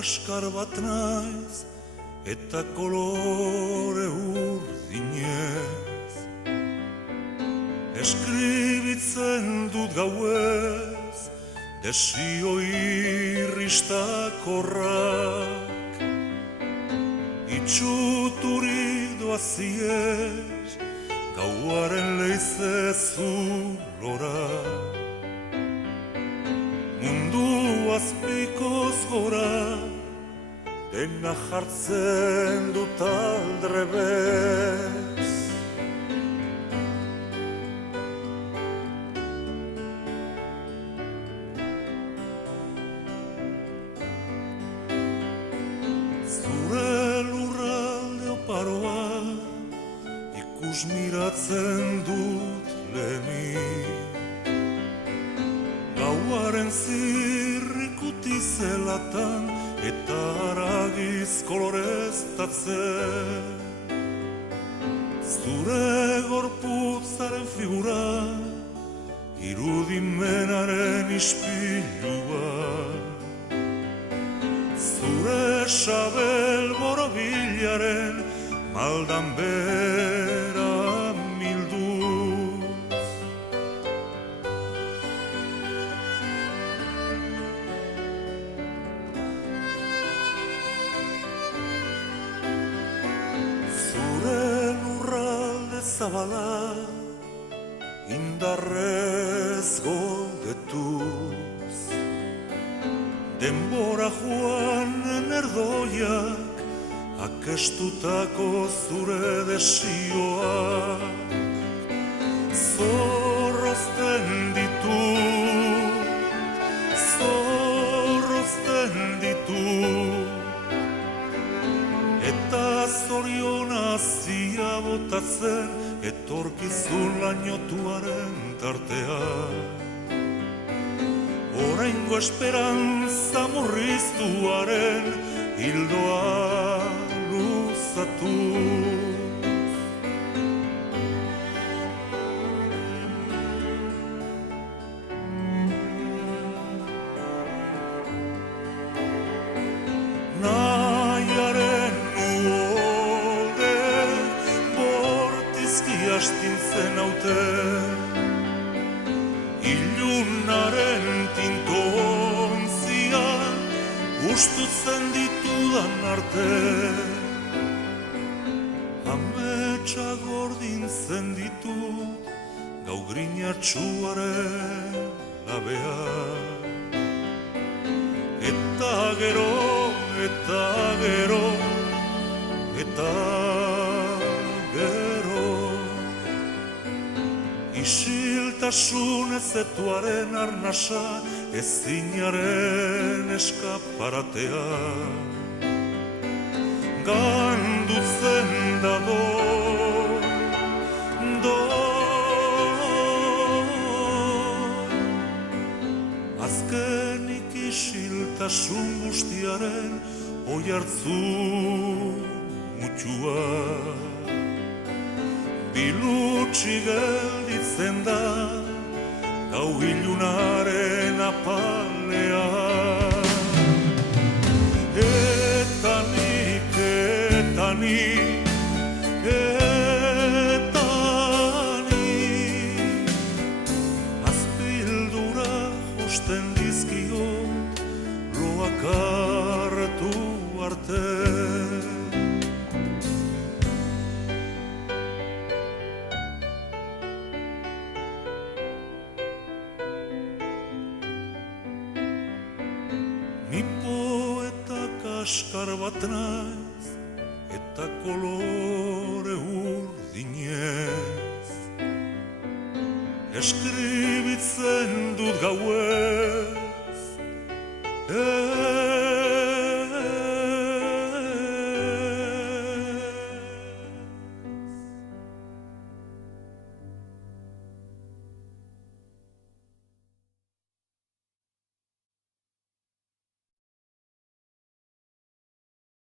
kaskar bat naiz, eta kolore urdinez. Eskribitzen dut gauez, desio irristakorrak. Itxuturik doaziez, gauaren leize zulora. Mundu azpikoz gora, dena jartzen dut aldrebez. Zure lurralde oparoa ikus miratzen dut lehenik. Gauaren zirrikuti zelatan eta haragiz koloreztatzen. Zure gorputzaren figura, irudimenaren ispilua. Zure sabel borobilaren maldan bera milduz. Zure lurralde zabala, indarrez goldetuz. Denbora joanen erdoiak, akestutako zure desioak. Zorrozten ditut, zorrozten ditut. Eta zorionazia botatzen, etorkizun lainotuaren tarteak. Oraingo esperantza murriztuaren hildoa luzatuz. Nahiaren uholde bortizki astintzen haute, ilunaren tintontzian ustutzen ditudan arte. Ametsa gordintzen ditut gau grinatsuaren labeak. Eta gero, eta gero, eta gero, isiltasun ezetuaren arnasa, ezinaren eskaparatea. Gandutzen da do, azkenik isiltasun guztiaren oihartzu mutxua. Bilutsi gelditzen da gau ilunaren apalea. Eta nik, eta nik, eta nik, azpildura josten dizkiot loak hartu arte. Ni poeta kaskar bat naiz, eta kolore urdinez. Eskribitzen dut gauez,